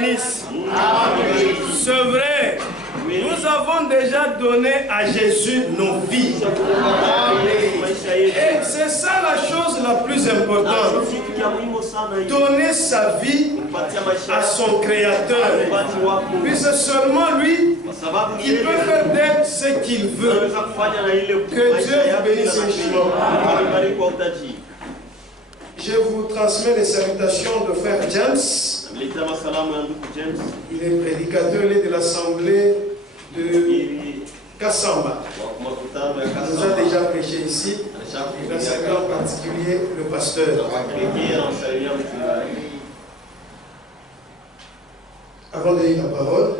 bénisse. C'est vrai. Nous avons déjà donné à Jésus nos vies. Et c'est ça la chose la plus importante. Donner sa vie à son Créateur. Puis c'est seulement lui qui peut faire d'être ce qu'il veut. Que Dieu vous bénisse infiniment. Je vous transmets les salutations de Frère James. Il est prédicateur de l'Assemblée de Kassamba. Il nous a déjà prêché ici. Il a servi en particulier le pasteur. Avant de lire la parole,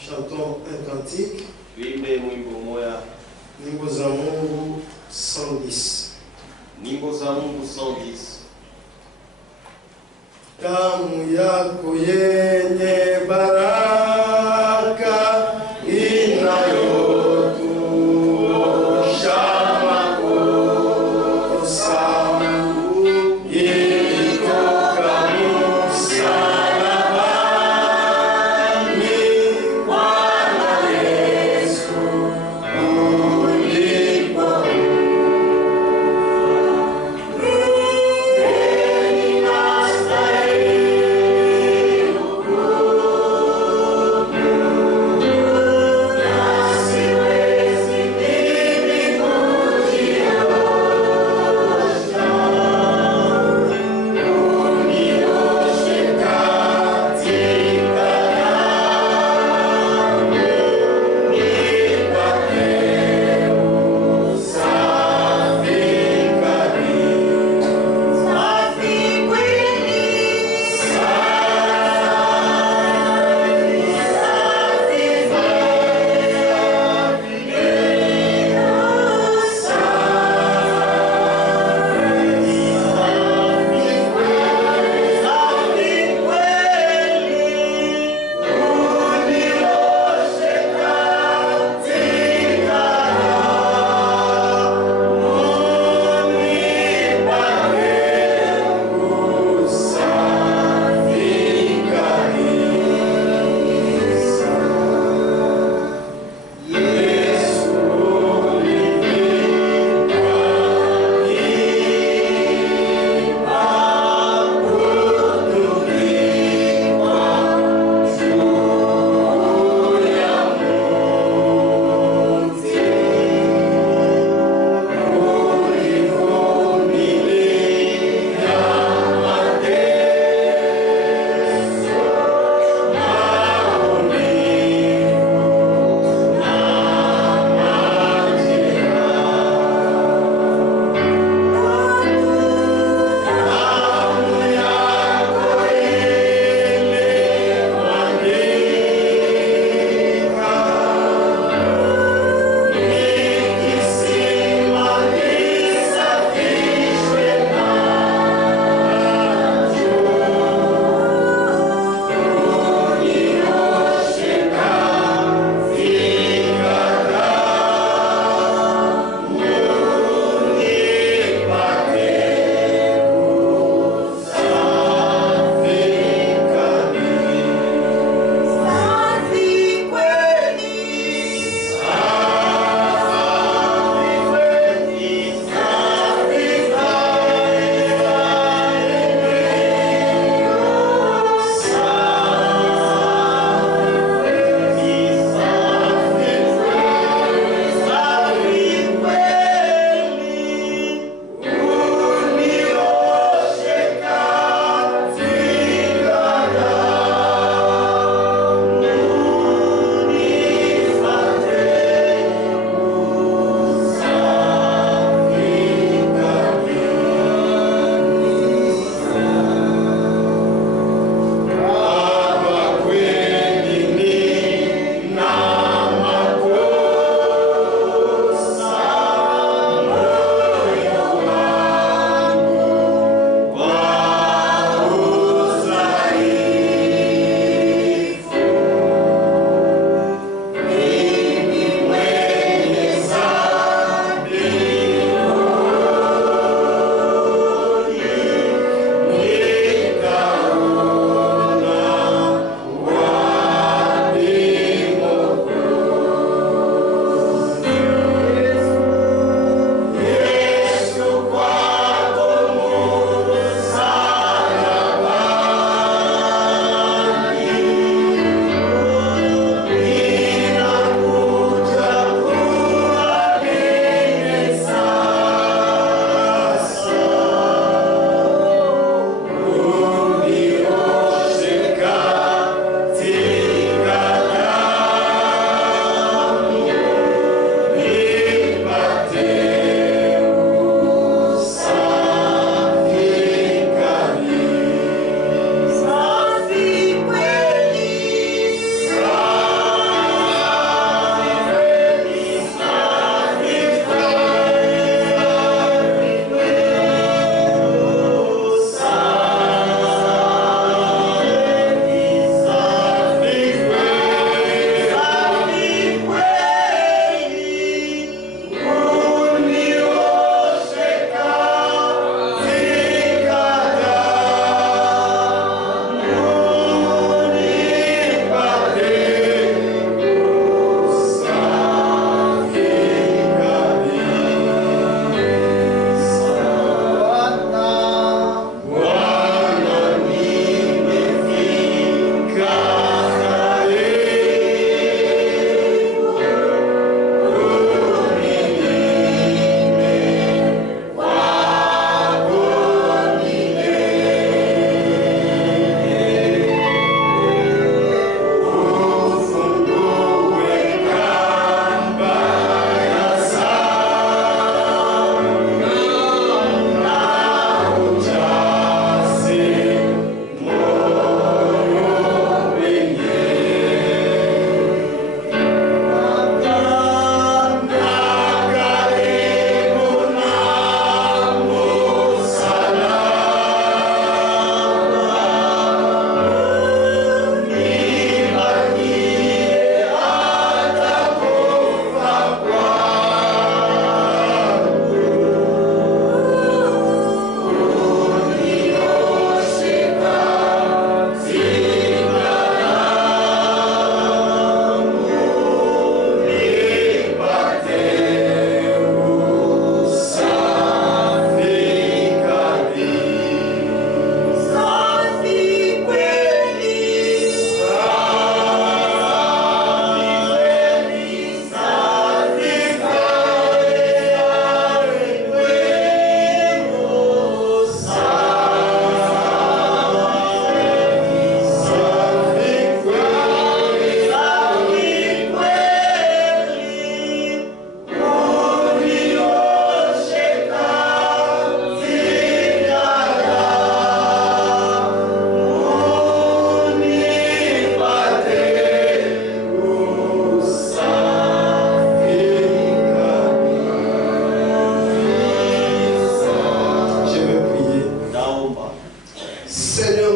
chantons un cantique. Nyimbo za Mungu 110. Nyimbo za Mungu 110. Damu yako yenye baraka inayotuosha makosa ilitoka msalabani. Bwana Yesu ulipo Rudi nastahili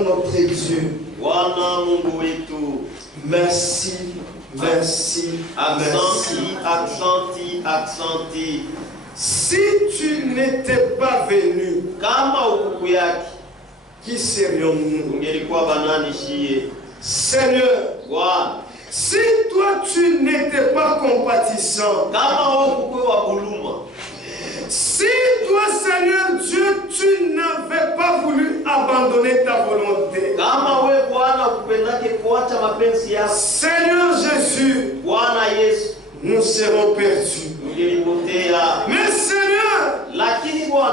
notre Dieu. Merci, merci, merci. Si tu n'étais pas venu, qui serions-nous? Seigneur, si toi tu n'étais pas compatissant, si toi Seigneur Dieu tu n'avais pas voulu abandonner ta volonté, Seigneur Jésus, nous serons perdus. Mais Seigneur,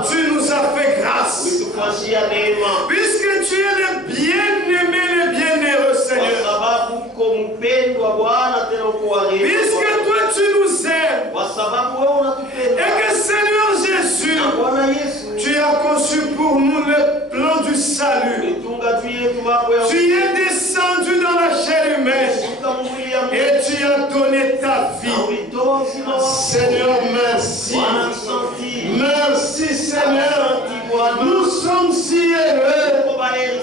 tu nous as fait grâce. Puisque tu es le bien-aimé, le bienheureux, Seigneur. Puisque toi tu nous aimes. Et que Seigneur Jésus, tu as conçu pour nous le plan du salut. Tu es descendu dans la chair humaine. Et tu as donné ta vie. Seigneur, merci. Merci Seigneur. Nous sommes si heureux,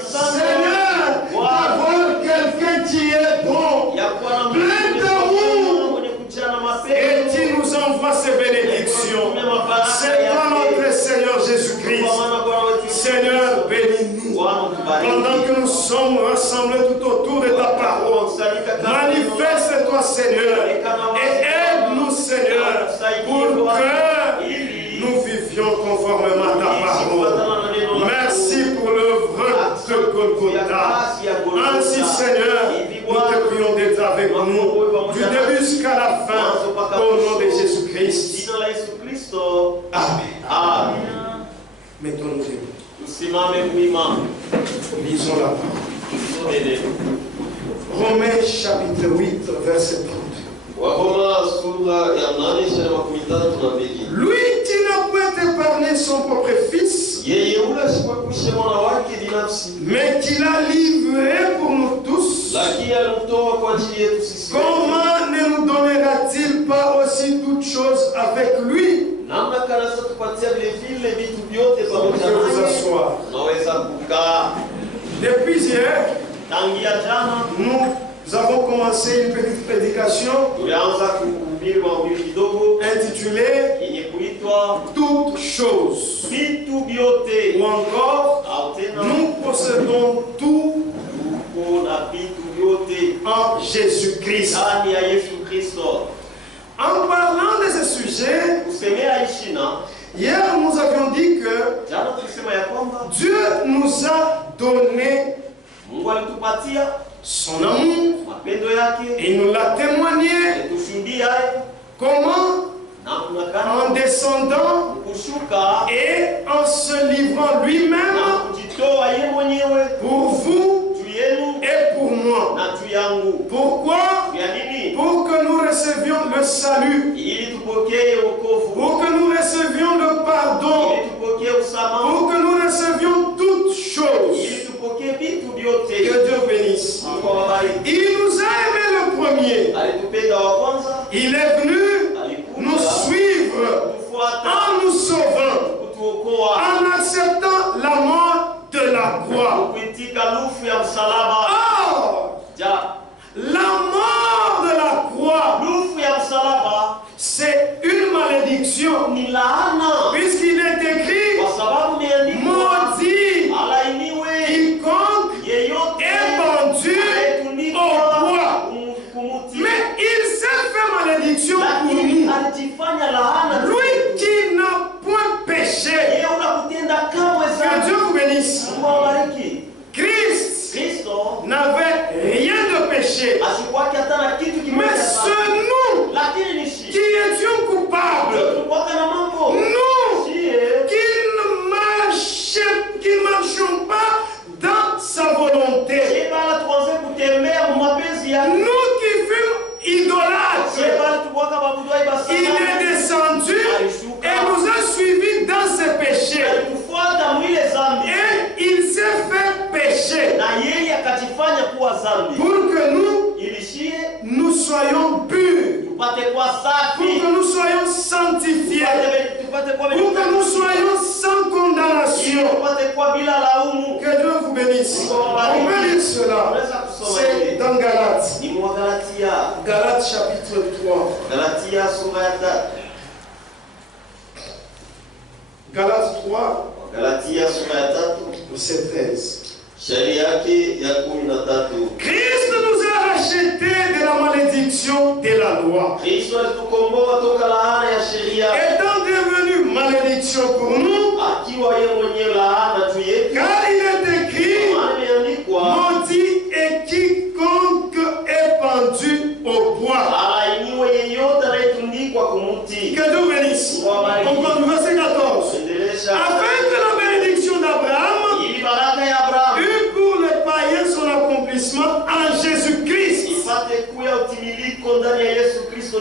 Seigneur, d'avoir quelqu'un qui est bon, plein d'amour, et qui nous envoie ses bénédictions. C'est toi notre Seigneur Jésus-Christ. Seigneur, bénis-nous. Pendant que nous sommes rassemblés tout autour de ta parole, manifeste-toi Seigneur et aide-nous Seigneur pour que nous vivions conformément à ta parole. Merci pour l'œuvre de Golgotha. Ainsi Seigneur, nous te prions d'être avec nous du début jusqu'à la fin au nom de Jésus-Christ. Amen. Mettons-nous debout. Lisons la parole. Romains chapitre 8, verset 30. Lui qui n'a point épargné son propre fils, mais qui l'a livré pour nous tous, comment ne nous donnera-t-il pas aussi toutes choses avec lui? Je vous assois. Depuis hier, nous avons commencé une petite prédication intitulée Toutes choses. Ou encore, nous possédons tout en Jésus-Christ. En parlant de ce sujet, hier nous avions dit que Dieu nous a donné son amour et nous l'a témoigné. Comment? En descendant et en se livrant lui-même pour vous et pour moi. Pourquoi? Pour que nous recevions le salut, pour que nous recevions le pardon, pour que nous recevions toutes choses. Que Dieu bénisse. Il nous a aimé le premier. Il est venu nous suivre en nous sauvant, en acceptant la mort de la croix. Or, la mort de la croix, c'est une malédiction, puisqu'il est écrit, maudit quiconque est pendu au bois. Mais il s'est fait malédiction pour nous. Lui qui n'a point péché. Que Dieu vous bénisse. Christ n'avait rien de péché. Mais c'est nous qui étions coupables. Nous qui ne marchons pas dans sa volonté. Nous qui fûmes idolâtres. Il est descendu et nous a suivis dans ses péchés. Et il s'est fait pécher pour que nous soyons purs, pour que nous soyons sanctifiés, pour que nous soyons sans condamnation. Que Dieu vous bénisse. bénisse. On peut lire cela. C'est dans Galates. Galates chapitre 3. Galates 3. Verset 13. Christ nous a rachetés de la malédiction de la loi. Étant devenu malédiction pour nous, car il est écrit, maudit est quiconque est pendu au bois. Que Dieu bénisse. On compte verset 14. Afin que la bénédiction d'Abraham eut pour les païens son accomplissement en Jésus-Christ.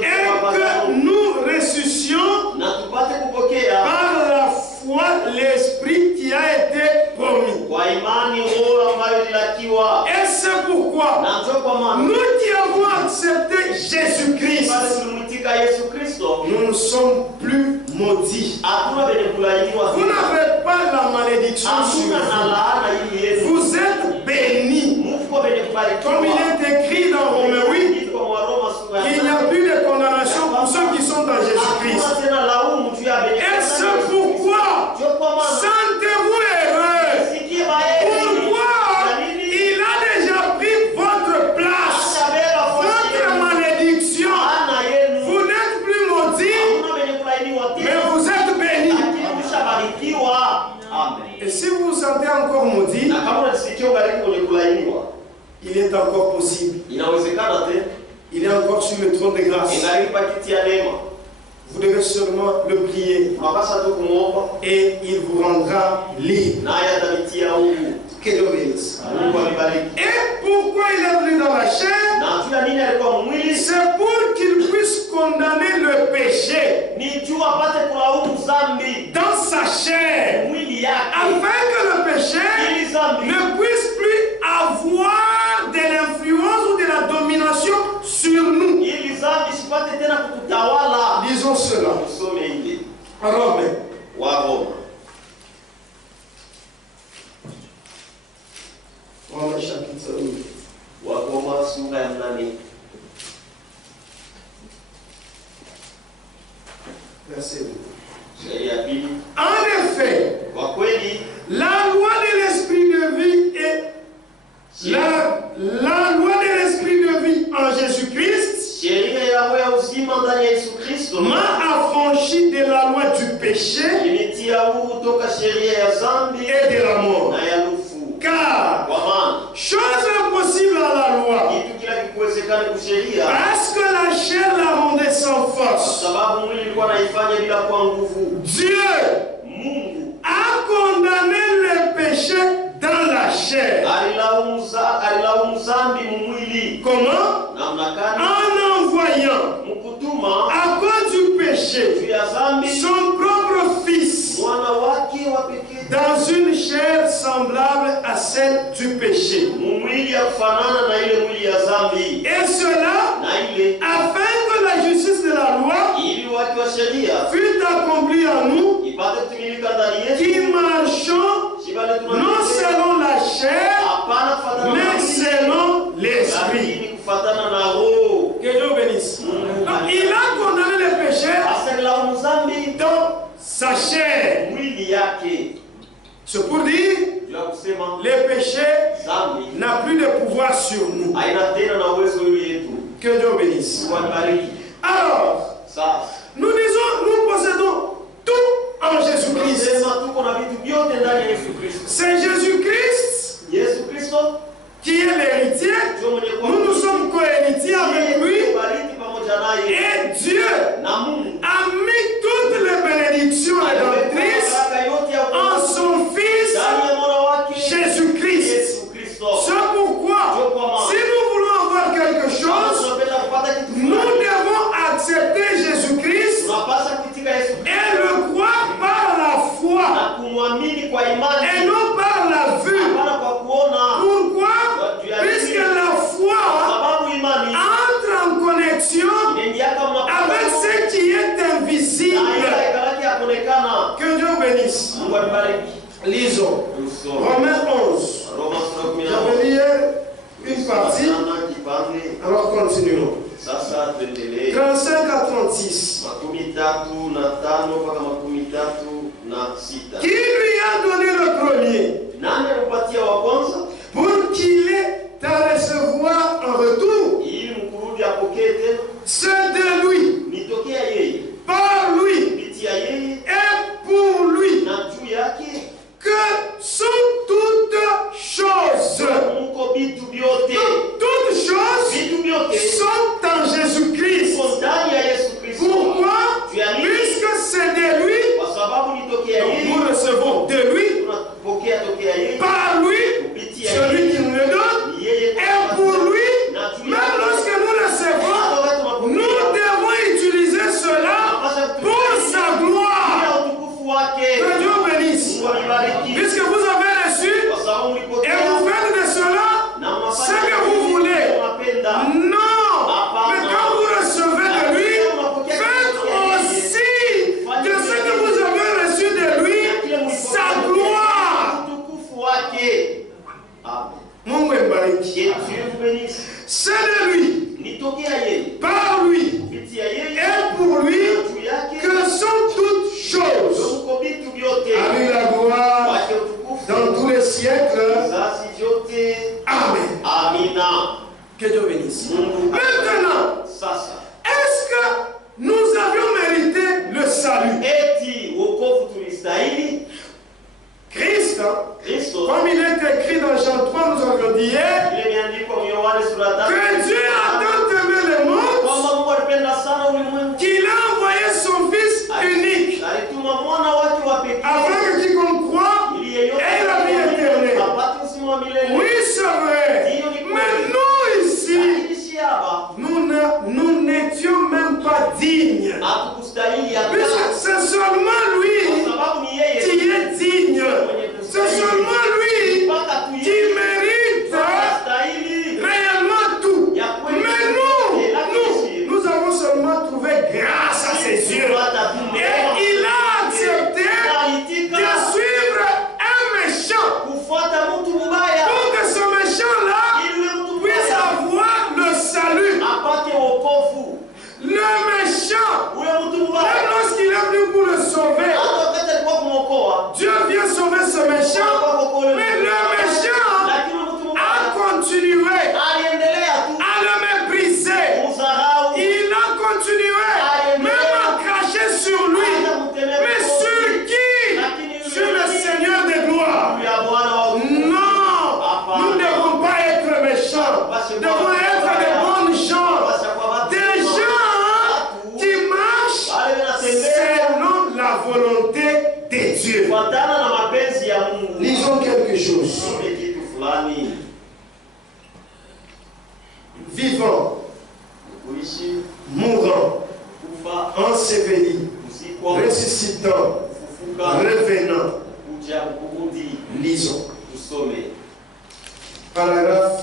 Et que nous ressuscions par la foi l'Esprit qui a été promis. Et c'est pourquoi nous qui avons accepté Jésus-Christ, nous ne sommes plus maudits. Vous n'avez pas la malédiction sur vous. Vous êtes bénis. Comme il est écrit dans Romains 8, qu'il n'y a plus de condamnation pour ceux qui sont dans Jésus-Christ. Et c'est pourquoi sentez-vous heureux. Pourquoi il a déjà pris votre place, votre malédiction. Vous n'êtes plus maudits, mais vous êtes bénis. Et si vous vous sentez encore maudit, il est encore possible. Il est encore sur le trône de grâce. Vous devez seulement le prier. Et il vous rendra libre. Que Dieu bénisse. Et pourquoi il est venu dans la chair? C'est pour qu'il puisse condamner le péché dans sa chair, afin que le péché ne puisse plus avoir de l'influence ou de la domination sur nous. Disons cela. Rome. Rome chapitre 1. Verset 2. En effet, la loi de l'esprit de vie est la loi de l'esprit de vie en Jésus-Christ m'a affranchi de la loi du péché et de la mort. Car chose impossible à la loi, parce que la chair la rendait sans force, Dieu a condamné le péché dans la chair. Comment? En envoyant à cause du péché son propre fils dans une chair semblable à celle du péché. Et cela afin que la justice de la loi fût accomplie en nous qui marchons non selon la chair mais selon l'esprit. Que Dieu bénisse. Donc, il a condamné le péché dans sa chair. C'est pour dire le péché n'a plus de pouvoir sur nous. Que Dieu bénisse. Alors, nous disons, nous possédons tout en Jésus-Christ. C'est Jésus-Christ qui est l'héritier. Nous sommes co-héritiers avec lui. Et Dieu a mis toutes les bénédictions rédemptrices en son Fils Jésus-Christ. C'est pourquoi, si nous voulons avoir quelque chose, nous devons accepter Jésus-Christ et le croire par la foi et non par la vue. Pourquoi? Puisque la foi entre en connexion avec ce qui est invisible. Que Continuons. 35 à 36. Qui lui a donné le premier? Pour qu'il ait à recevoir en retour. C'est de lui, par lui et pour lui que sont toutes choses. Toutes choses sont en Jésus-Christ. Pourquoi? Puisque c'est de lui, nous recevons de lui, par lui, celui qui nous le donne, et pour lui, même lorsque nous recevons, nous devons utiliser cela pour sa gloire. Que Dieu bénisse. Puisque vous avez reçu, et vous faites de cela ce que vous voulez. Non, mais quand vous recevez de lui, faites aussi de ce que vous avez reçu de lui sa gloire. C'est de lui, par lui et pour lui que sont toutes choses. À lui la gloire dans tous les siècles. Amen. Que Dieu bénisse. Maintenant, est-ce que nous avions mérité le salut? Christ, comme il est écrit dans Jean 3, nous avons dit hier, que Dieu a tant aimé le monde qu'il a envoyé son Fils unique, afin que quiconque croit ait la vie éternelle. Oui, c'est vrai. Mais nous ici, nous n'étions même pas dignes. Puisque c'est seulement lui qui est digne. C'est seulement lui qui mérite réellement tout. Mais nous avons seulement trouvé grâce à ses yeux. Et il a accepté de suivre un méchant pour que ce méchant-là puisse avoir le salut. Le méchant, même lorsqu'il est venu pour le sauver, Dieu vient sauver ce méchant, mais le méchant a continué à le mépriser. Il a continué même à cracher sur lui. Mais sur qui? Sur le Seigneur des gloires. Non, nous ne devons pas être méchants. Nous devons être des bonnes gens. Des gens qui marchent selon la volonté de Dieu. Lisons quelque chose. Vivant, mourant, enseveli, ressuscitant, revenant. Lisons. Paragraphe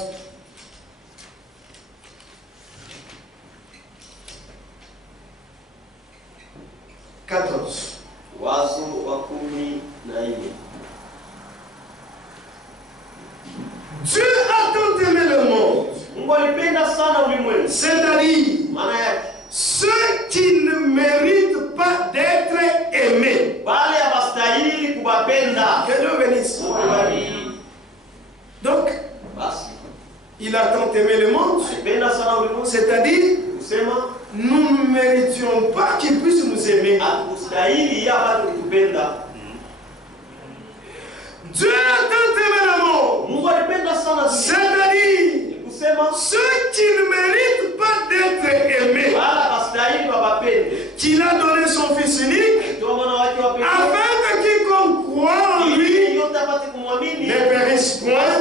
14. Dieu a tant aimé le monde, c'est-à-dire ceux qui ne méritent pas d'être aimés. Que Dieu bénisse. Donc, il a tant aimé le monde, c'est-à-dire nous ne méritions pas qu'il puisse nous aimer. Dieu a tant aimé le monde, c'est-à-dire ceux qui ne méritent pas d'être aimés, qu'il a donné son Fils unique, afin que quiconque croit en lui ne périsse point,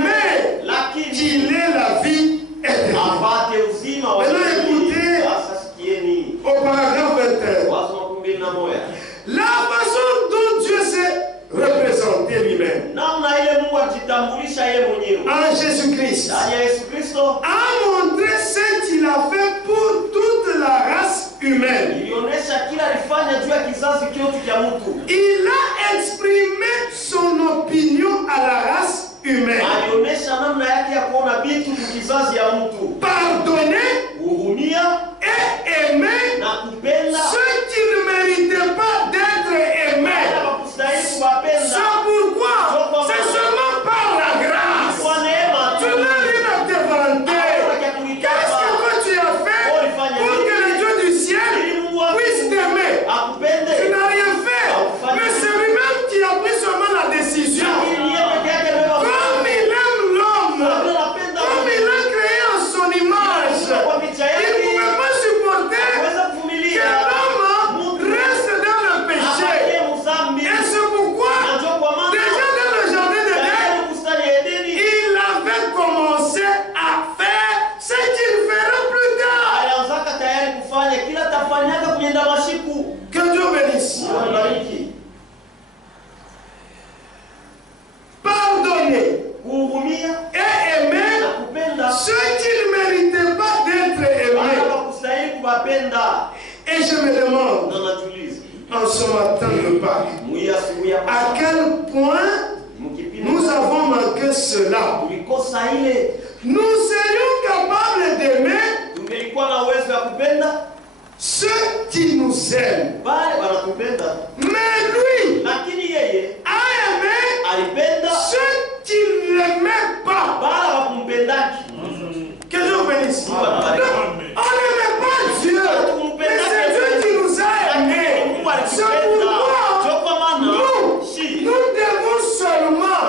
mais qu'il ait la vie éternelle. Maintenant écoutez au paragraphe 21. La façon dont Dieu s'est représenté lui-même en Jésus-Christ a montré ce qu'il a fait pour toute la race humaine. Il a exprimé son opinion à la race humaine. Pardonner Et je me demande, en ce matin de Pâques, à quel point nous avons manqué cela. Nous serions capables d'aimer ceux qui nous aiment. Mais lui a aimé ceux qui ne l'aimaient pas. Que Dieu bénisse. On n'aimait pas Dieu, mais c'est Dieu qui nous a aimés. C'est pourquoi nous devons seulement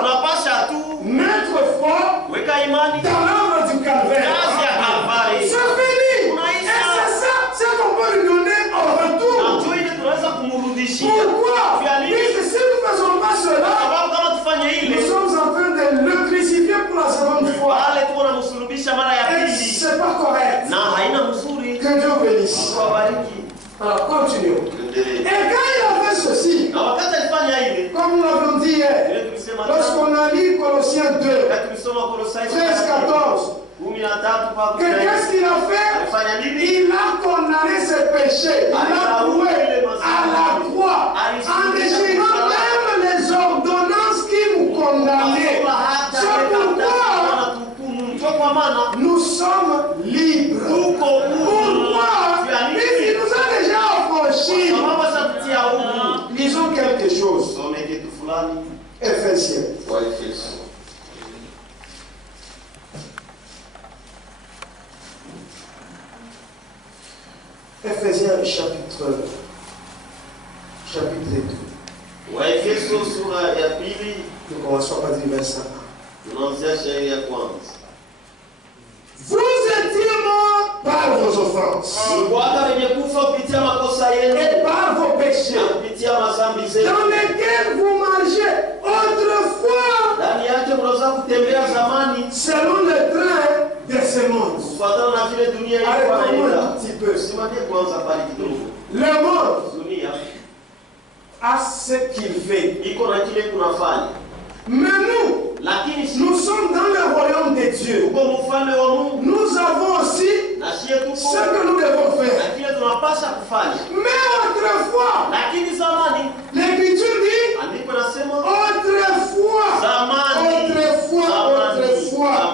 mettre foi dans l'œuvre du Calvaire. C'est fini. Et c'est ça, c'est qu'on peut lui donner en retour. Pourquoi? Puisque si nous ne faisons pas cela, nous sommes en train de le crucifier pour la seconde fois. Et c'est pas correct. Que Dieu bénisse. Alors continuons. Et quand il a fait ceci, comme nous l'avons dit hier, lorsqu'on a lu Colossiens 2, 13-14, qu'est-ce qu'il a fait? Il a condamné ses péchés. Il a cloué à la croix en déchirant même les ordonnances qui nous condamnaient. C'est pourquoi nous sommes libres. Pourquoi? Puisqu'il nous a déjà affranchis. Lisons quelque chose. Éphésiens. Éphésiens chapitre 2. Nous commençons par dire verset 1. Vous étiez morts par vos offenses et par vos péchés, dans lesquels vous marchiez autrefois selon le train de ce monde. Arrêtons-nous un petit peu. Le monde a ce qu'il fait. Mais nous sommes dans le royaume de Dieu. Nous avons aussi ce que nous devons faire. Mais autrefois, l'Écriture dit autrefois,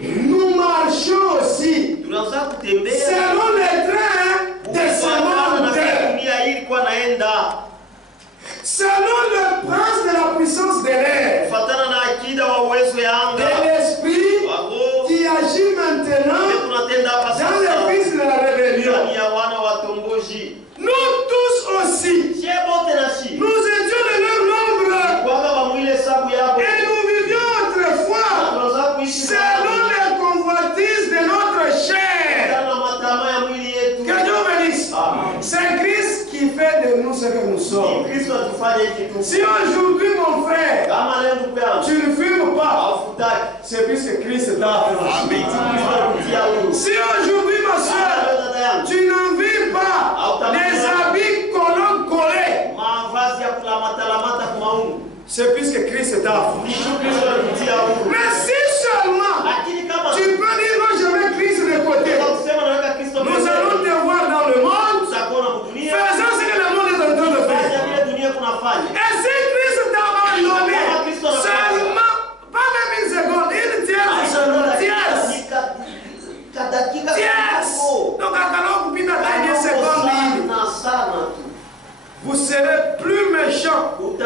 nous marchons aussi selon les trains de ce monde. Selon le prince de la puissance de l'air, de l'esprit qui agit maintenant dans les fils de la rébellion. Nous tous aussi, nous étions de leur nombre et nous vivions autrefois selon les convoitises de notre chair. Que Dieu bénisse. C'est Christ qui fait de nous ce que nous sommes. Si aujourd'hui, mon frère, tu ne fumes pas, c'est puisque Christ t'a affranchi. Si aujourd'hui, ma soeur, tu n'envies pas les habits collés, c'est puisque Christ t'a affranchi. Mais si seulement tu peux dire non, je mets Christ de côté, nous allons te voir dans le monde faisant ce que le monde est en train de faire. Et si Christ t'a abandonné seulement, pas même une seconde, une tierce seulement, tierce. Donc à vous vous serez plus méchants que tous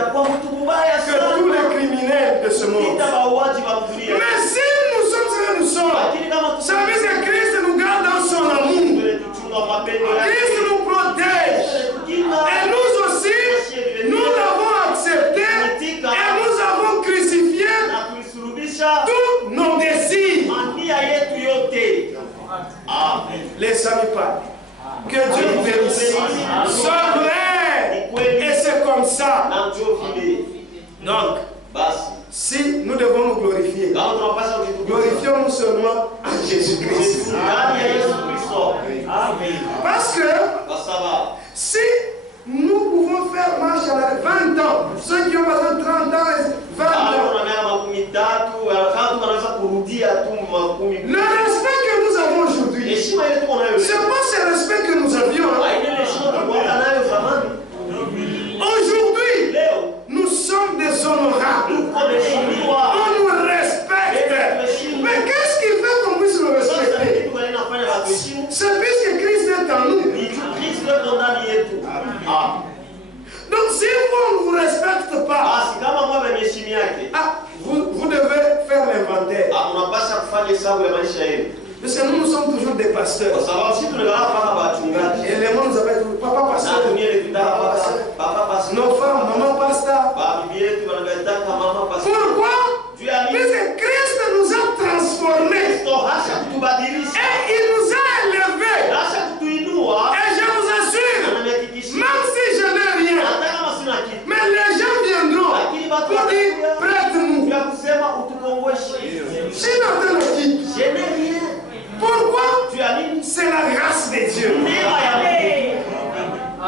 les criminels de ce monde. Mais si nous sommes ce que nous sommes, ça veut dire que Christ nous garde dans son amour. Christ nous protège. Et nous aussi, nous l'avons accepté et nous avons crucifié tous nos désirs. Les amis, pas. Que Dieu vous bénisse. Sois vrai. Et c'est comme ça. Donc, si nous devons nous glorifier, glorifions-nous seulement à Jésus-Christ. Parce que si nous pouvons faire marche à la 20 ans, ceux qui ont besoin de 30 ans, 20 ans, le respect que nous avons aujourd'hui, C'est pas ce respect que nous avions. Aujourd'hui, nous sommes déshonorables. On nous respecte. Mais qu'est-ce qui fait qu'on puisse nous respecter? C'est puisque Christ est en nous. Donc si on ne vous respecte pas, vous devez faire l'inventaire. Parce que nous sommes toujours des pasteurs. Et les gens nous appellent papa pasteur. Nos femmes, maman pasteur. Pourquoi? Puisque Christ nous a transformés. Et il nous a élevés. Et je vous assure, même si je n'ai rien, mais les gens viendront pour dire prête-nous. Je n'ai rien. Pourquoi? C'est la grâce de Dieu.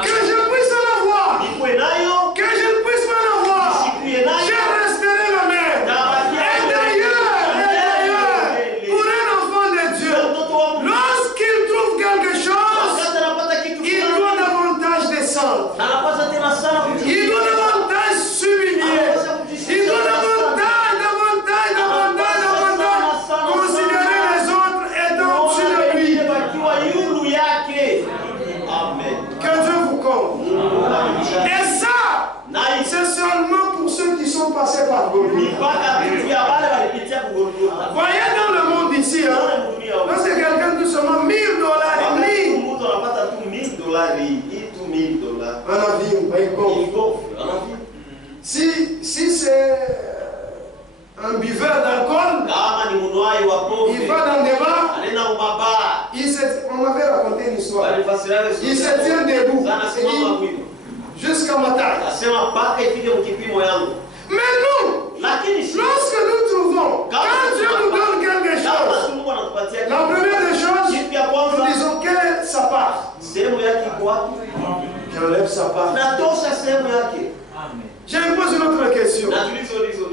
Que je puisse en avoir. Que je ne puisse pas en avoir. Je resterai le même. Et d'ailleurs, pour un enfant de Dieu, lorsqu'il trouve quelque chose, il doit davantage descendre. Il doit davantage s'humilier. Il doit davantage considérer les autres étant au-dessus de lui. Amen. Que Dieu vous compte. Et ça, c'est seulement pour ceux qui sont passés par Golgotha. Voyez dans le monde ici, lorsque quelqu'un dit seulement $1000, un avion, si c'est un buveur d'alcool, il va dans des bars, on m'avait raconté une histoire. Il se tient debout jusqu'à ma taille. Mais nous, lorsque nous trouvons, quand Dieu nous donne quelque chose, la première des choses, nous disons quelle est sa part. J'enlève sa part. Je me pose une autre question.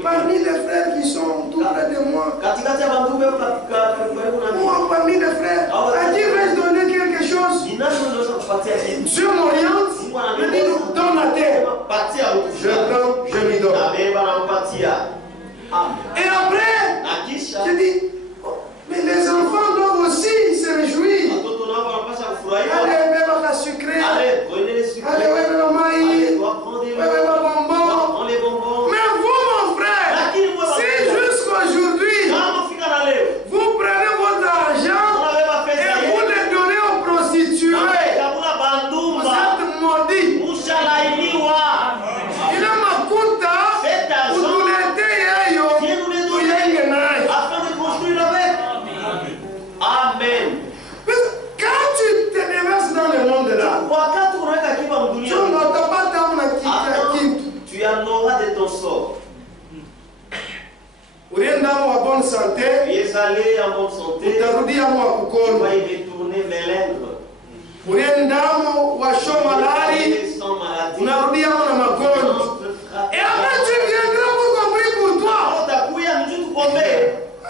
Parmi les frères qui sont tout près de moi, parmi les frères, à qui vais-je donner quelque chose? Dieu m'oriente, me dit donne la terre. Je prends, je lui donne. Et après, je dis, mais les enfants doivent aussi se réjouir. Allez, bébé, la sucrée. Allez, ouais, maman, mais vous, mon frère, si jusqu'aujourd'hui, vous prenez votre argent et vous le donnez aux prostituées, vous êtes maudits. Il a ma kuta, vous nous l'aidez, afin de construire avec. Amen. Quand tu te déverses dans le monde là, tu n'entends pas ta main tu en auras de ton sort. Vous êtes en bonne santé. Tu es allé en bonne santé. Tu vas y retourner mélaindre. Vous êtes en maladie. Et après tu viendras pour compris pour toi.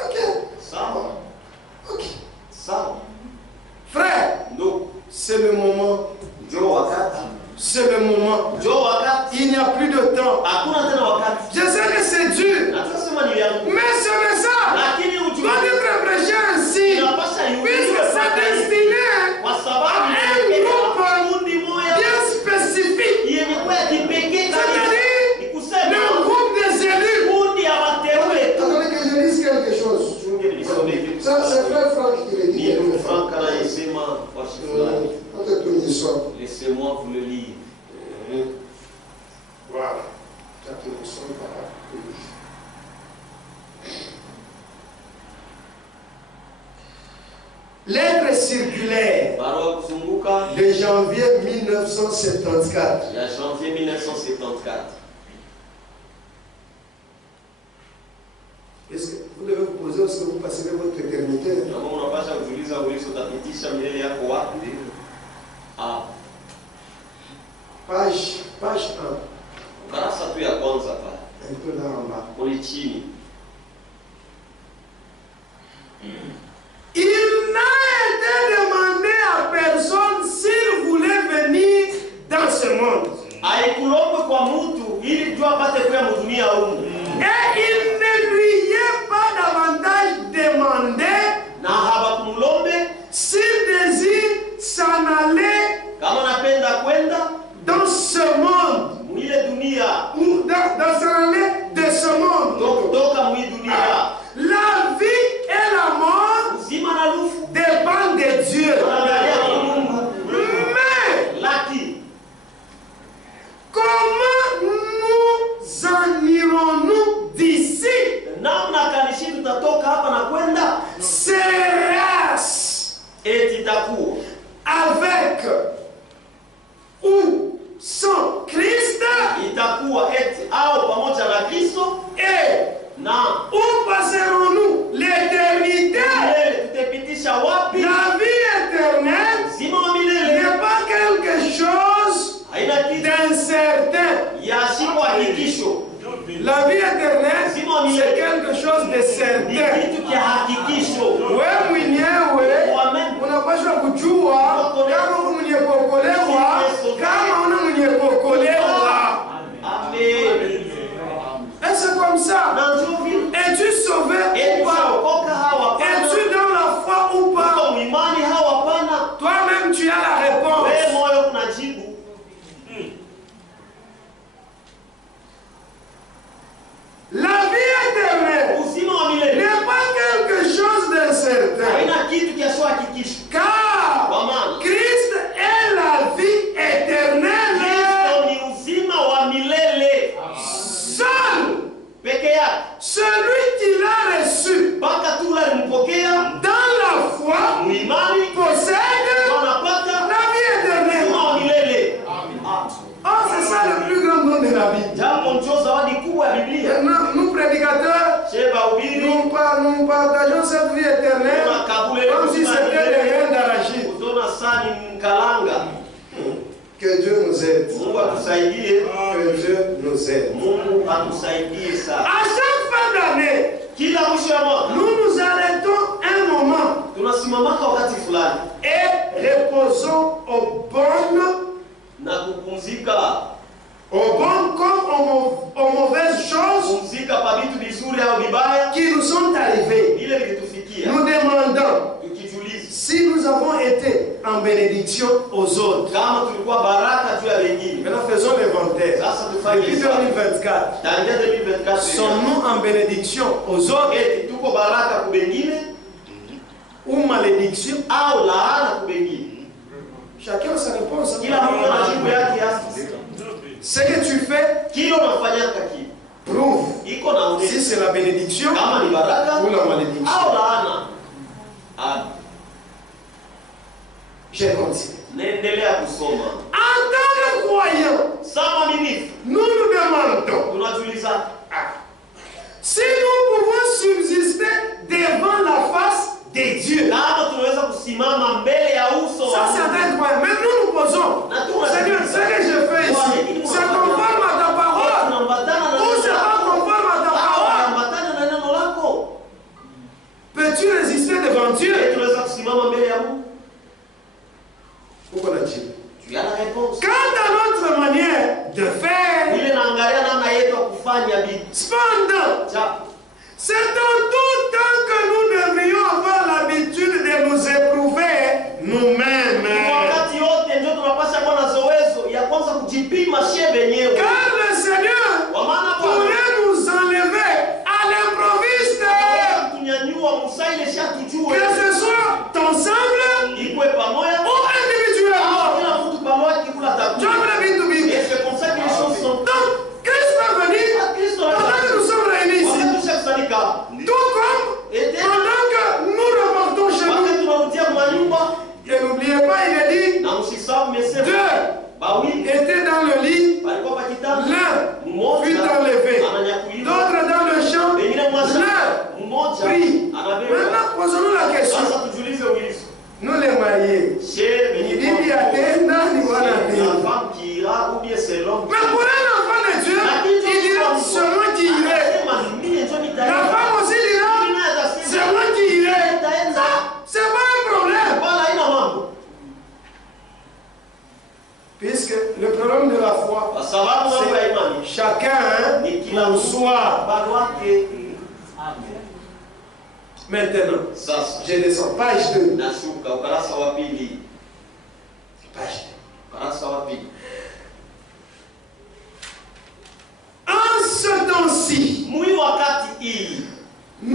Ok. Ok. Frère, c'est le moment. C'est le moment. Il n'y a plus de temps. Je sais que c'est dur. Mais ce message doit être prêché ainsi. Puisque c'est destiné à un groupe bien spécifique. C'est-à-dire le groupe des élus. Attendez que je dise quelque chose. Ça, c'est frère Franck qui le dit. Laissez-moi vous le lire. Voilà. Lettre circulaire de janvier 1974. Janvier 1974. Est-ce que vous devez vous poser, est-ce que vous passerez votre éternité? Page 1. Un peu là en bas. Il n'a été demandé Et il ne lui est pas davantage demandé s'il désire s'en aller dans ce monde. Ou dans s'en aller de ce monde. La vie et la mort dépendent de Dieu. Mais comment nous en irons-nous d'ici? Seras avec ou sans Christ? Et où passerons-nous l'éternité? La vie éternelle n'est pas quelque chose d'incertain. La vie éternelle, c'est quelque chose de certain. Wewe mwenyewe unapaswa kujua kama uko mwenye kuokolewa, kama una mwenye kuokolewa. Amen. Est-ce comme ça? Es-tu sauvé ou pas? Es-tu dans la foi ou pas? Toi-même tu as la réponse. La vie éternelle n'est pas quelque chose d'incertain. Car Christ est la vie éternelle. Seul celui qui l'a reçu dans la foi possède la vie éternelle. Oh, c'est ça le plus grand don de la vie. Nous prédicateurs, nous partageons cette vie éternelle comme si c'était des graines d'arachide. Que Dieu nous aide. Que Dieu nous aide. À chaque fin d'année, nous nous arrêtons un moment et reposons aux bonnes comme aux mauvaises choses qui nous sont arrivées. Nous demandons si nous avons été en bénédiction aux autres. Maintenant faisons l'inventaire. Depuis 2024, sommes-nous en bénédiction aux autres ou malédiction? Chacun a sa réponse. Ce que tu fais prouve si c'est la bénédiction ou la malédiction. Je continue. En tant que croyants, nous nous demandons si nous pouvons subsister devant la face de Dieu. Ça c'est un incroyable. Mais nous nous posons, Seigneur, ce que je fais ici, c'est conforme à ta parole ou c'est pas conforme à ta parole? Peux-tu résister devant Dieu? Pourquoi l'a-t-il? Tu as la réponse. Quant à notre manière de faire, cependant, c'est en tout temps que nous devrions avoir l'habitude de nous éprouver nous-mêmes. Car le Seigneur pourrait nous enlever à l'improviste. Que ce soit ensemble ou individuellement. Et c'est comme ça que les choses sont. Donc, Christ va venir pendant que nous sommes réunis ici. Tout comme pendant que nous reportons chez nous. Et n'oubliez pas, il a dit deux étaient dans le lit, l'un fut enlevé, d'autres dans le champ, l'un prit. Maintenant, posons-nous la question. Nous les mariés, il dit il y a des nains, il va mais pour un enfant de Dieu, il dira c'est moi qui irai. La femme aussi dira c'est moi qui irai. C'est pas un problème. Puisque le problème de la foi, c'est chacun Maintenant, je descends. Page 2. Page 2. En ce temps-ci, nous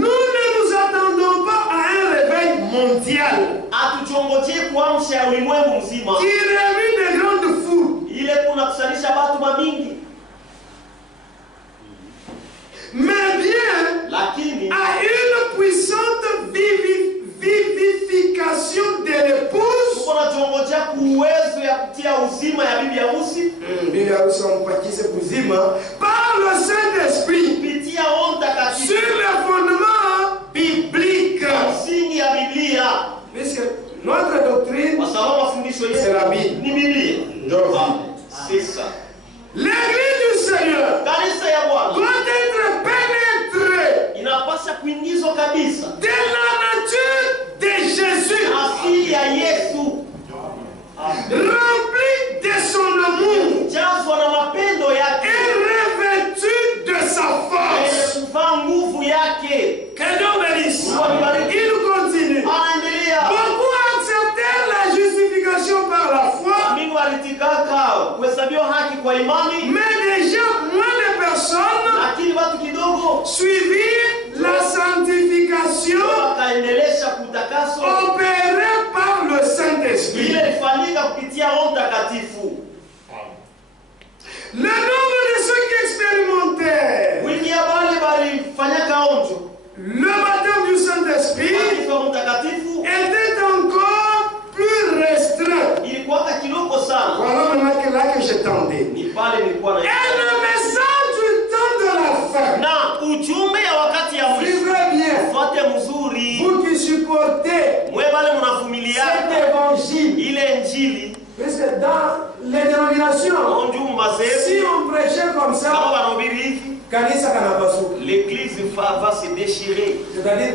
ne nous attendons pas à un réveil mondial qui réunit de grandes foules. Mais bien à une puissante vivification de l'épouse. Par le Saint-Esprit sur le fondement biblique. Puisque notre doctrine, c'est la Bible. C'est ça. L'église du Seigneur doit être pénétrée de la nature de Jésus, remplie de son amour et revêtue de sa force. Que Dieu bénisse. Il continue. Beaucoup acceptèrent la justification par la foi, mais déjà moins de personnes suivirent la sanctification opérée par le Saint-Esprit. Le nombre de ceux qui expérimentèrent le baptême du Saint-Esprit était encore plus restreint. Voilà maintenant que là que je tendais. Et le message du temps de la fin. Suivez bien. Vous qui supportez cet évangile. Parce que dans les dénominations, si on prêchait comme ça, l'église va se déchirer. C'est-à-dire,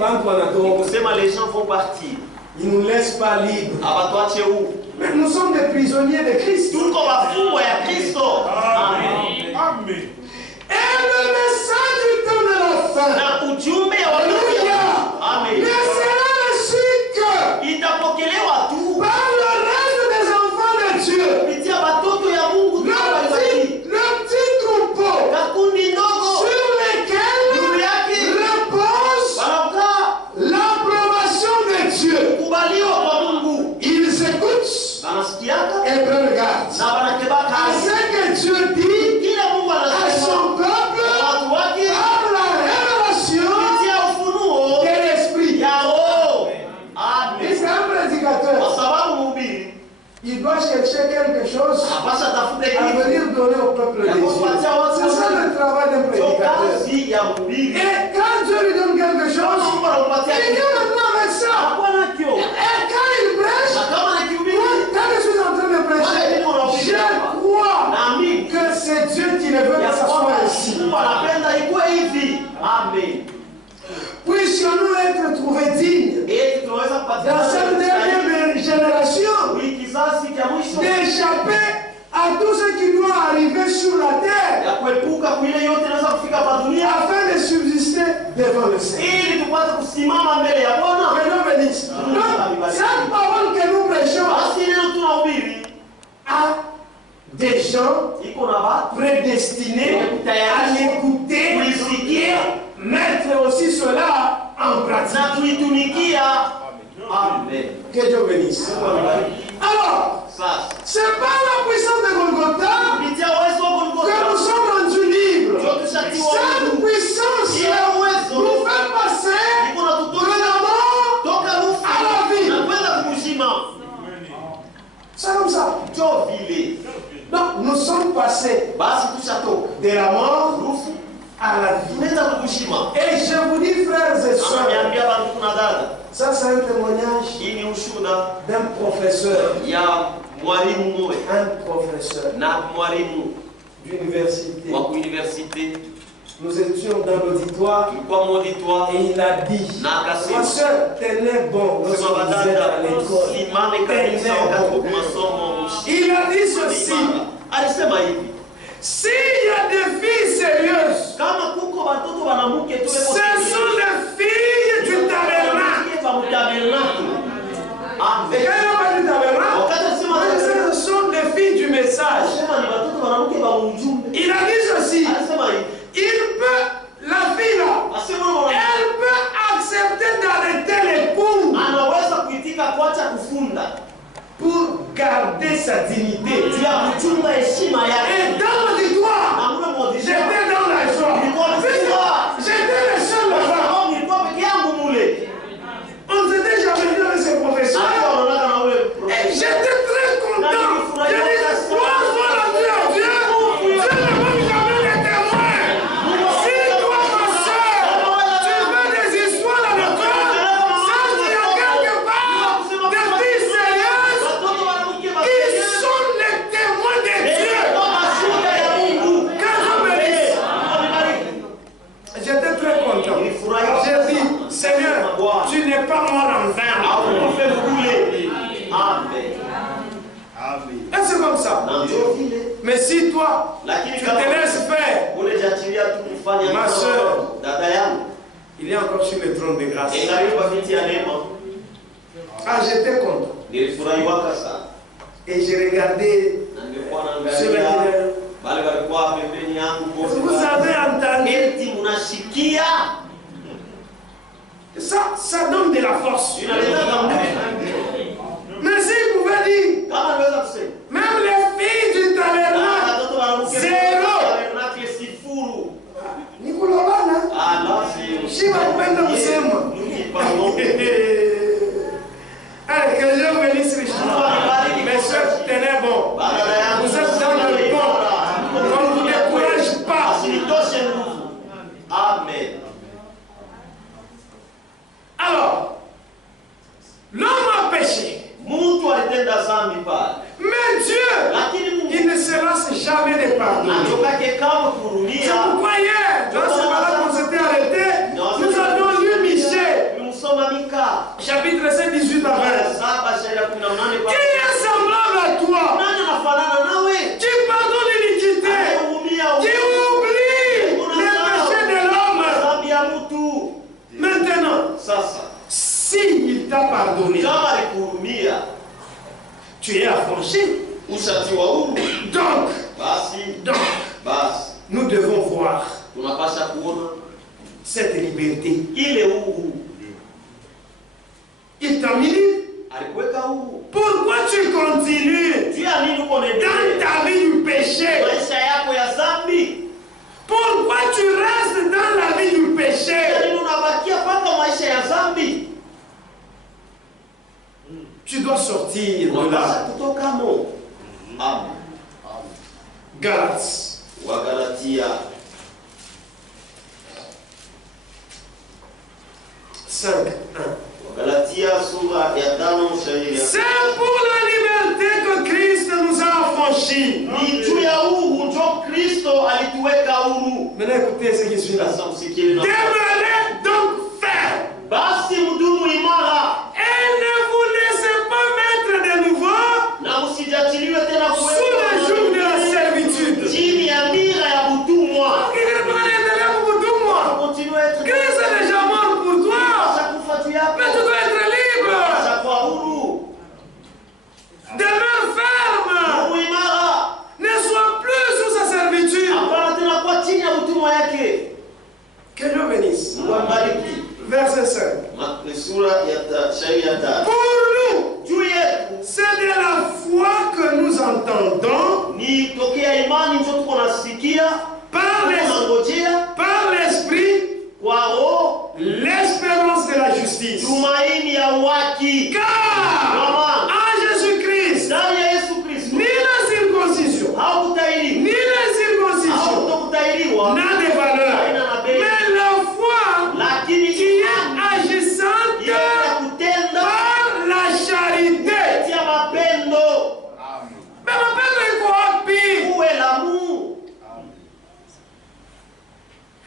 les gens vont partir. ils ne nous laissent pas libres. Mais nous sommes des prisonniers de Christ. Amen. Et le message du temps de la fin. Alléluia. Amen. Mais sera reçu que par le reste des enfants de Dieu. Le petit troupeau sur lequel repose l'approbation de Dieu. Ils écoutent et prennent garde à ce que Dieu dit à son peuple par la révélation de l'Esprit. Et c'est un prédicateur. Il doit chercher quelque chose à venir donner au peuple de Dieu. C'est ça le travail d'un prédicateur. Et quand Dieu lui donne quelque chose, il vient maintenant avec ça. Et quand il prêche, quand je suis en train de prêcher, je crois que c'est Dieu qui ne veut que ça soit ainsi. Puissions-nous être trouvés dignes dans cette dernière génération d'échapper à tout ce qui doit arriver sur la terre afin de subsister devant le Seigneur. Que Dieu bénisse. Donc, cette parole que nous prêchons à des gens prédestinés à l'écouter et mettre aussi cela en pratique. Que Dieu bénisse. Alors, c'est par la puissance de Golgotha que nous sommes rendus libres. Cette puissance nous fait passer de la mort à la vie. C'est comme ça. Donc, nous sommes passés de la mort à la vie. Et je vous dis, frères et sœurs, ça c'est un témoignage d'un professeur. Un professeur d'université. Nous étions dans l'auditoire et il a dit, ma soeur, tenez bon lorsque vous êtes à l'école. Il a dit ceci. S'il y a des filles sérieuses, ce sont des filles du tabernacle. sa dignité. Et dans l'auditoire, j'étais dans la joie. J'étais le seul là-bas. On ne s'était jamais vu avec ce professeur. Et j'étais très content. Je dis, toi, soit la Dieu, Dieu ne va jamais les témoins. Si toi, ma soeur, tu veux des histoires dans le corps, sache qu'il y a quelque part des filles sérieuses qui sont les témoins de Dieu. Quand je me dis, j'étais très content. J'ai dit, Seigneur, tu n'es pas mort en vain. Amen. Et c'est comme ça. Mais si toi, tu te laisses faire, ma soeur, il est encore sur le trône de grâce. Ah, j'étais content. Et j'ai regardé sur le vous avez entendu. Ça donne de la force. Mais si vous pouvez dire, même les filles du tabernacle, zéro. Nicolas Bana, si vous pouvez nous aimer. Allez, que Dieu bénisse richement. Mes soeurs, tenez bon. Vous êtes dans le bon. On ne vous décourage pas. Amen. Alors, l'homme a péché. Mais Dieu, il ne se lasse jamais de pardonner. C'est pourquoi hier, dans ce matin qu'on s'était arrêté, nous avions lu Michel, chapitre 7, 18 à 20. Qui est semblable à toi? Qui pardonne l'iniquité? Qui oublie les péchés de l'homme? Maintenant, s'il t'a pardonné, tu es affranchi. Donc, nous devons voir cette liberté. Il t'a mis libre. Pourquoi tu continues dans ta vie du péché? Pourquoi tu restes dans la vie du péché? Tu dois sortir de là. Galates. 5:1. C'est pour la liberté que Christ nous a affranchis. Maintenant écoutez ce qui suit là. Demeurez donc fermes. Et ne vous laissez pas mettre de nouveau sous le joug de la servitude. Christ est déjà mort pour toi. Mais tu dois être libre. Demeure ferme. Ne sois plus sous sa servitude. Que Dieu bénisse. Verset 5. Pour nous, c'est de la foi que nous entendons par l'esprit, l'espérance de la justice. Car en Jésus-Christ, ni la circoncision, ni l'incirconcision n'a de valeur. Mais la foi qui est agissante par la charité. Mais ma peine est quoi? Où est l'amour?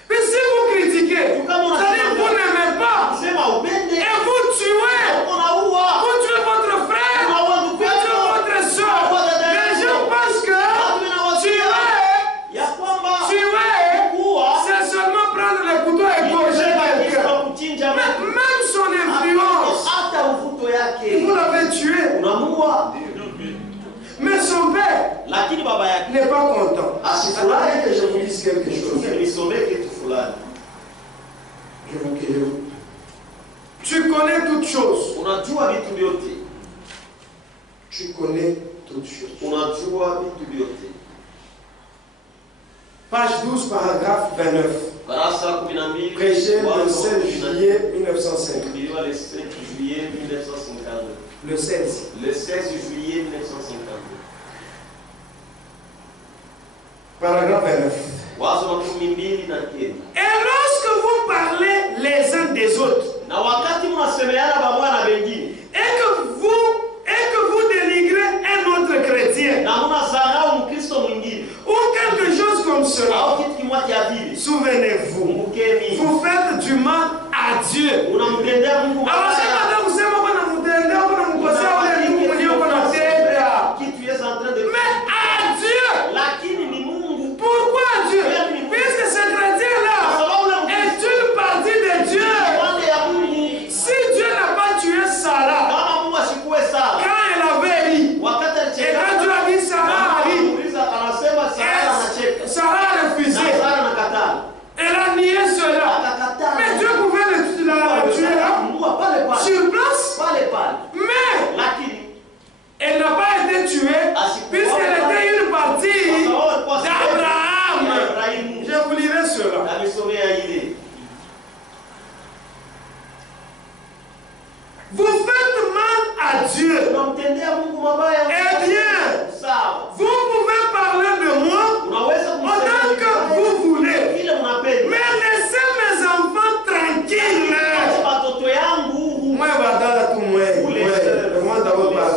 Mais si vous critiquez, c'est-à-dire vous n'aimez pas, et vous tuez votre frère, vous tuez votre soeur, les gens pensent que c'est seulement prendre le couteau et gorger quelqu'un. Même son influence, vous l'avez tué. Mais son père n'est pas content. Attendez que je vous dise quelque chose. Tu connais toutes choses. Tu connais toutes choses. Unajua vitu vyote. Page 12, paragraphe 29. Kurasa 12. Prêché le 16 juillet 1950. Kuhubiriwa le 7 juillet 1952. Le 16. Le 16 juillet 1952. Paragraphe 29. Wazo makumi mbili na kenda. Et lorsque vous parlez les uns des autres, Na wakati mnasemeana pamoja na wengine, et que vous dénigrez un autre chrétien, na mnasahau Mkristo mwingine ou quelque chose comme cela, au kitu kimoja hivi, souvenez-vous, kumbukeni, vous faites du mal à Dieu. unamtendea Mungu Alors, mabaya. c'est pas kusema bwana mtendea bwana mkosea wale Mungu mwenyewe bwana tenda. Kitu yesa en train de Mais à Dieu. lakini ni Mungu. Pourquoi Dieu? Puisque ce chrétien-là est une partie de Dieu. Pande ya Mungu. Si Dieu n'a pas tué Sarah, Kama Mungu asikuwe Sara, quand elle avait ri, wakati et alicheka, quand Dieu a dit Sarah a ri, anasema Sara anacheka. Sarah a refusé. Na Sara anakataa. Elle a nié cela. Akakataa. Mais Dieu pouvait la tuer là, Mungu pale pale. sur place. Pale pale. Mais Lakini elle n'a pas été tuée puisqu'elle était une partie d'Abraham. Je vous lirai cela. amesomea ile. Vous faites mal à Dieu. Unamtendea Mungu mabaya. Eh bien, sawa. vous pouvez parler de moi Unaweza autant que vous voulez. Ile mnapenda. Mais laissez mes enfants tranquilles. Watoto yangu Moi, badala tu moi. Moi d'abord pas.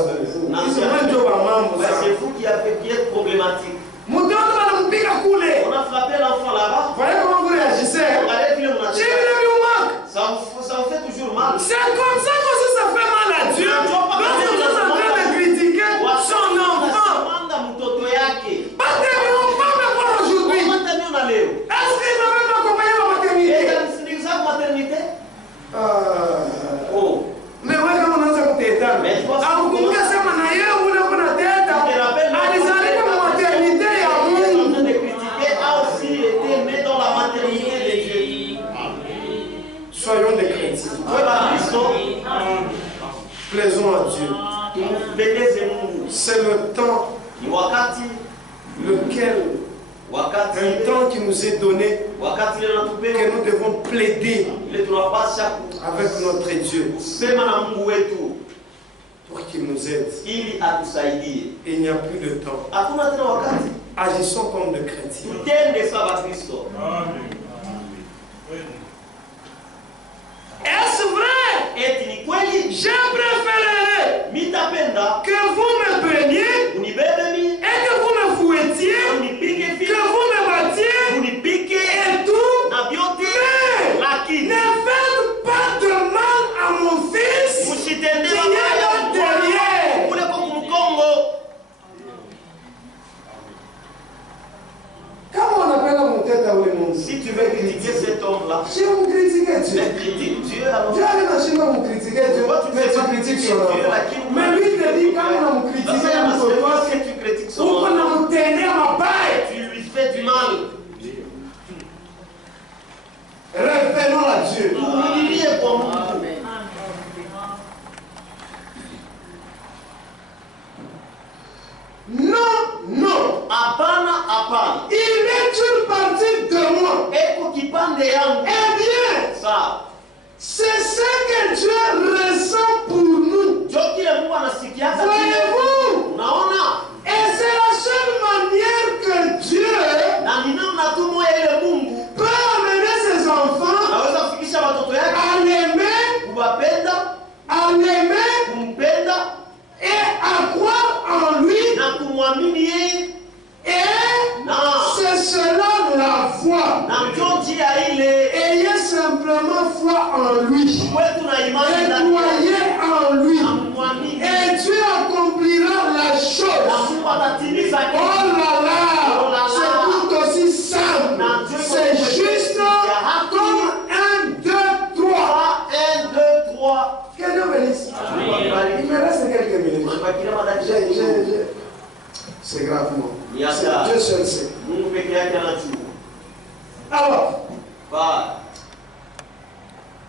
Ils sont moins de mamans. c'est vous qui avez qui êtes problématique. Mtoto wanampiga kule. On a frappé l'enfant là-bas. Voyez comment vous réagissez. Regardez vile J'ai mnacheka. vu le manque. Ça vous fait toujours mal. C'est comme ça que ça fait mal à Dieu. Lorsque vous êtes en train de critiquer son enfant. Manda mtoto yake. Batemi, on va me voir aujourd'hui. Mataniona leo. Est-ce qu'il va même accompagner ma maternité? Etanisindikisa maternité? Oh. Mais wewe kama unaweza kutetana. Aukumbuka sema na yeye ule kuna teta. Alizalika kwa maternité ya Mungu. A aussi été né dans la maternité de Dieu. Soyons des chrétiens. Plaisons à Dieu. C'est le temps lequel, un temps qui nous est donné, que nous devons plaider avec notre Dieu pour qu'il nous aide. Et il n'y a plus de temps. Agissons comme des chrétiens. Est-ce vrai? Je préférerais que vous me preniez et que vous me fouettiez, que vous me battiez et tout. Mais ne faites pas de mal à mon fils qui est là derrière. Comment on appelle mon tête à le monde? Si tu veux critiquer cet homme-là, Si on critique Dieu, mais critique Dieu alors. Dieu arrive à chez moi, vous critiquez Dieu, mais tu critiques son enfant. Mais lui te dit quand on a critiqué Parce notre que poste, tu critiques son ou qu'on enfant, a tenu à ma paille, tu lui fais du mal. revenons à Dieu. Humilié pour moi. Non, non. Hapana, hapana. Il est une partie de moi. Eko kipande yangu. Eh bien, Sawa. c'est ce que Dieu ressent pour nous. Joki ya Mungu anasikiaka kile. Voyez-vous? Unaona? Et c'est la seule manière que Dieu Na ni namna tu moja ile Mungu peut amener ses enfants anaweza kufikisha watoto yake à l'aimer, kuwapenda, kumpenda et à croire en lui. na kumwamini yeye. Et Na c'est cela la foi. na ndio njia ile. Ayez simplement foi en lui. Kwetu na imani Et ndani yake. croyez en lui. Na kumwamini. Et Dieu accomplira la Na chose. Mungu atatimiza Oh kitu. là là, Oh là là. c'est tout aussi simple. C'est juste comme 1, 2, 3. 1, 2, 3. Que Dieu bénisse. Il me reste quelques minutes. C'est grave, moi. Dieu seul sait. Mungu peke yake anajua. Alors, Ba,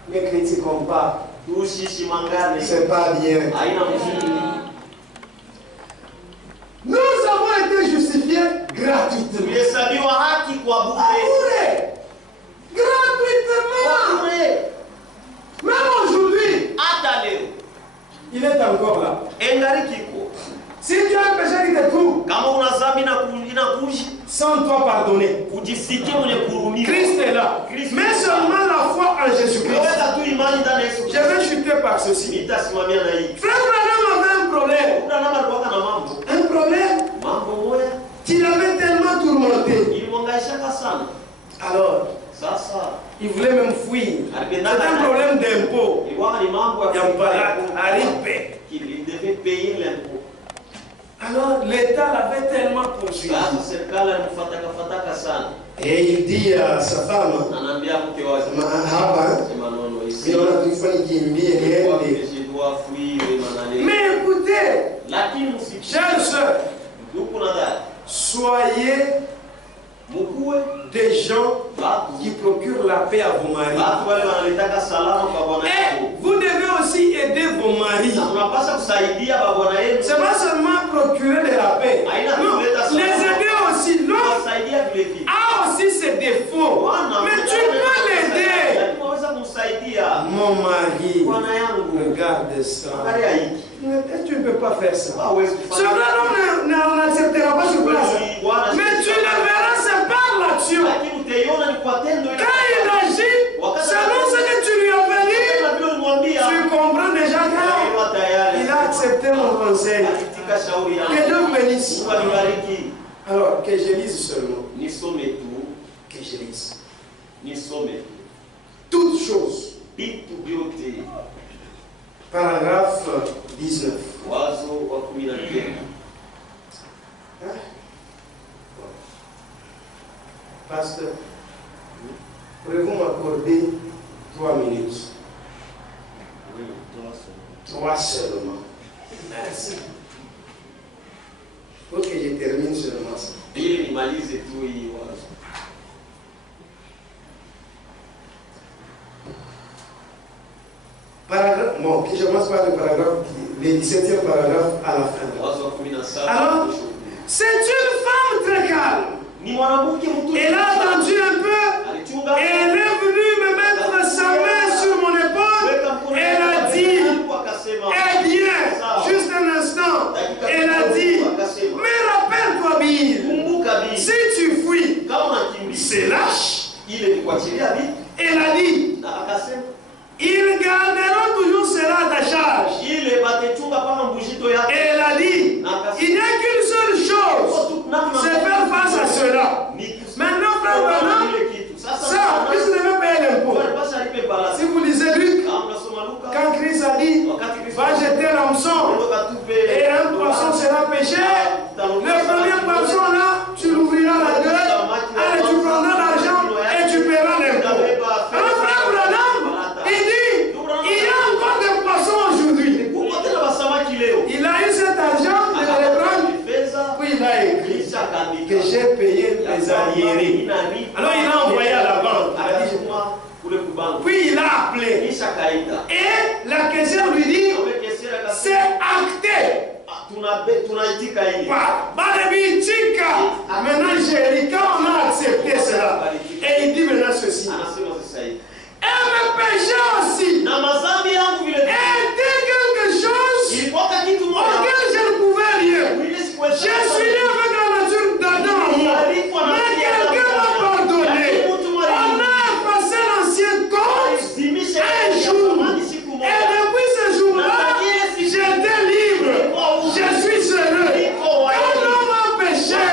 ne critiquons pas. tushishimangane. C'est pas bien. Haina mzuri. Ulihesabiwa haki kwa bure. Gratuitement. Même aujourd'hui, il est encore là. Si tu as un péché qui te trouve, sans toi pardonner, Christ est là. Mais seulement la foi en Jésus-Christ. Je vais chuter par ceci. Frère Branham avait un problème. Un problème qui l'avait tellement tourmenté. Alors, il voulait même fuir. C'est un problème d'impôt. Il devait payer l'impôt. Alors l'État l'avait tellement poursuivi. Et il dit à sa femme, mais écoutez, chers soeurs, soyez des gens qui procurent la paix à vos maris. Et vous devez aussi aider vos maris. C'est pas seulement procurer de la paix. Non, les aider aussi. L'autre a aussi ses défauts. Mais tu peux l'aider. Mon mari, regarde ça. Tu ne peux pas faire ça. Cela n'acceptera pas sur place. Mais tu le verras, c'est par l'action. Quand il agit, selon ce que tu lui avais dit, tu comprends déjà qu'il a accepté mon conseil. Que Dieu bénisse. Alors, que je lise seulement. Que je lise. Toutes choses. Paragraphe 19. Pasteur, pouvez-vous m'accorder 3 minutes? 3 seulement. Merci. Il faut que je termine seulement ça. Paragraphe, bon, je commence par le paragraphe, le 17e paragraphe à la fin. Alors, c'est une femme très calme. Elle a attendu un peu. Elle est venue me mettre sa main sur mon épaule. Elle a dit, eh bien, juste un instant. Elle a dit, mais rappelle-toi, Bill, si tu fuis, c'est lâche. Elle a dit, ils garderont toujours cela à ta charge. Et elle a dit, il n'y a qu'une seule chose, c'est faire face à cela. Maintenant, frère Branham, ça, vous devez payer l'impôt. Si vous lisez Luc, quand Christ a dit, va jeter l'hameçon et un poisson sera pêché, le premier poisson là, tu l'ouvriras la gueule, allez, tu prendras l'argent et tu paieras l'impôt. Alors, frère Branham, il dit, il y a encore des poissons aujourd'hui. Il a eu cet argent, il va le prendre, puis il a écrit que j'ai payé les arriérés. Alors il a envoyé à la banque. Puis il a appelé. Et la caissière lui dit, c'est acté. Maintenant, quand on a accepté cela, et il dit maintenant ceci. Et me péché aussi était quelque chose auquel je ne pouvais rien. Je suis né avec la nature d'Adam en moi, mais quelqu'un m'a pardonné. On a passé l'ancien compte un jour, et depuis ce jour-là, j'étais libre. Je suis heureux. Quand l'homme a péché,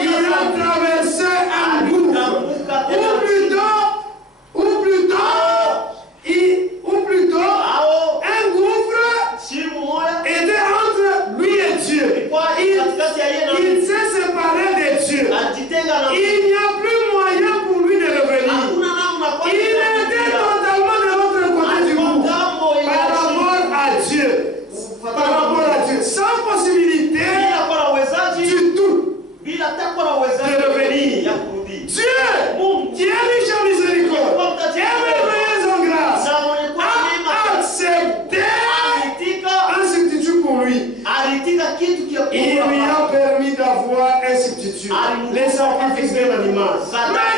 il a traversé un gouffre, ou plutôt, un gouffre était entre lui et Dieu. Il s'est séparé de Dieu. Il n'y a plus moyen pour lui de revenir. Il était totalement de l'autre côté du monde par rapport à Dieu. Sans possibilité du tout de revenir. Dieu, qui est riche en miséricorde, qui est merveilleuse en grâce, a accepté un substitut pour lui. Il lui a permis d'avoir un substitut. nourriture, les sacrifices d'un animal. Mais